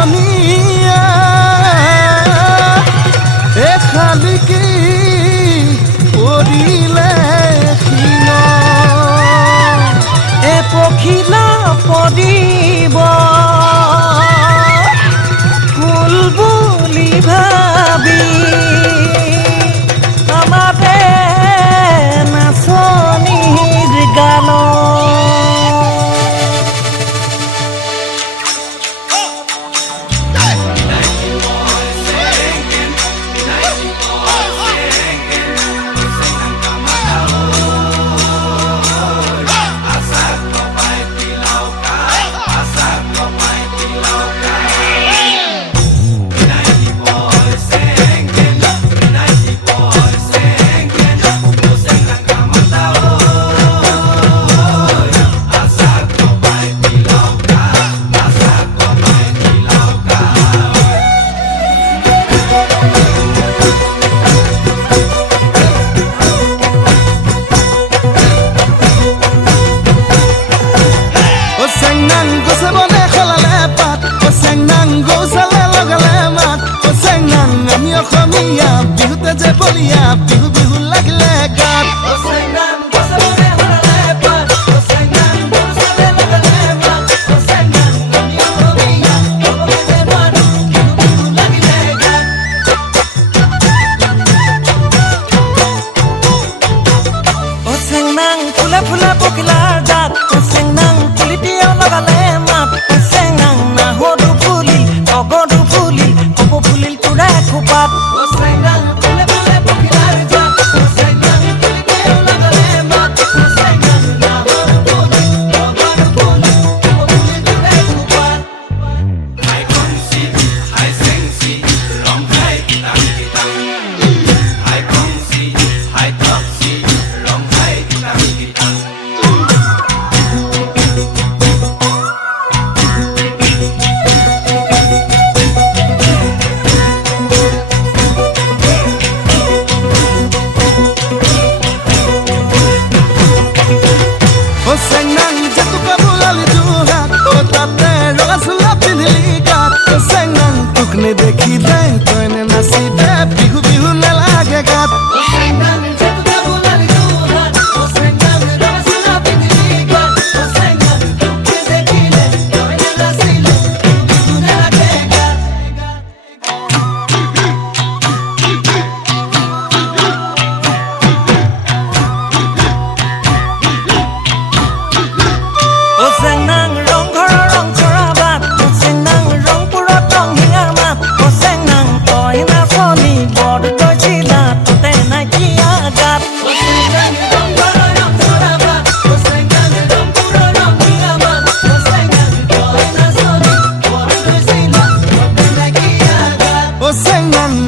নাচনিয়া এ খালিকি পৰিলে ক্ষীণ এ পখিলা পৰিব ফুল বুলি ভাবি আমাৰে নাচনিৰ গানত আমি অসমীয়া বিহুতে যে বলিয়া বিহু বিহু লাগিলে গাত ফুলে ফুলে পখিলাৰ জাত চেংনাং ফুলিটিও লগালে মাত চেংনাং নাহৰো ফুলিল অগৰো ফুলিল কপৌ ফুলিল তোৰা খোপাত দেখিলে তইনে নাচিলে বিহু বিহু নালাগে গাত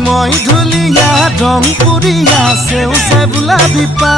মই ধুলিয়া ৰং পুৰিয়া সেউছে বোলা বিপা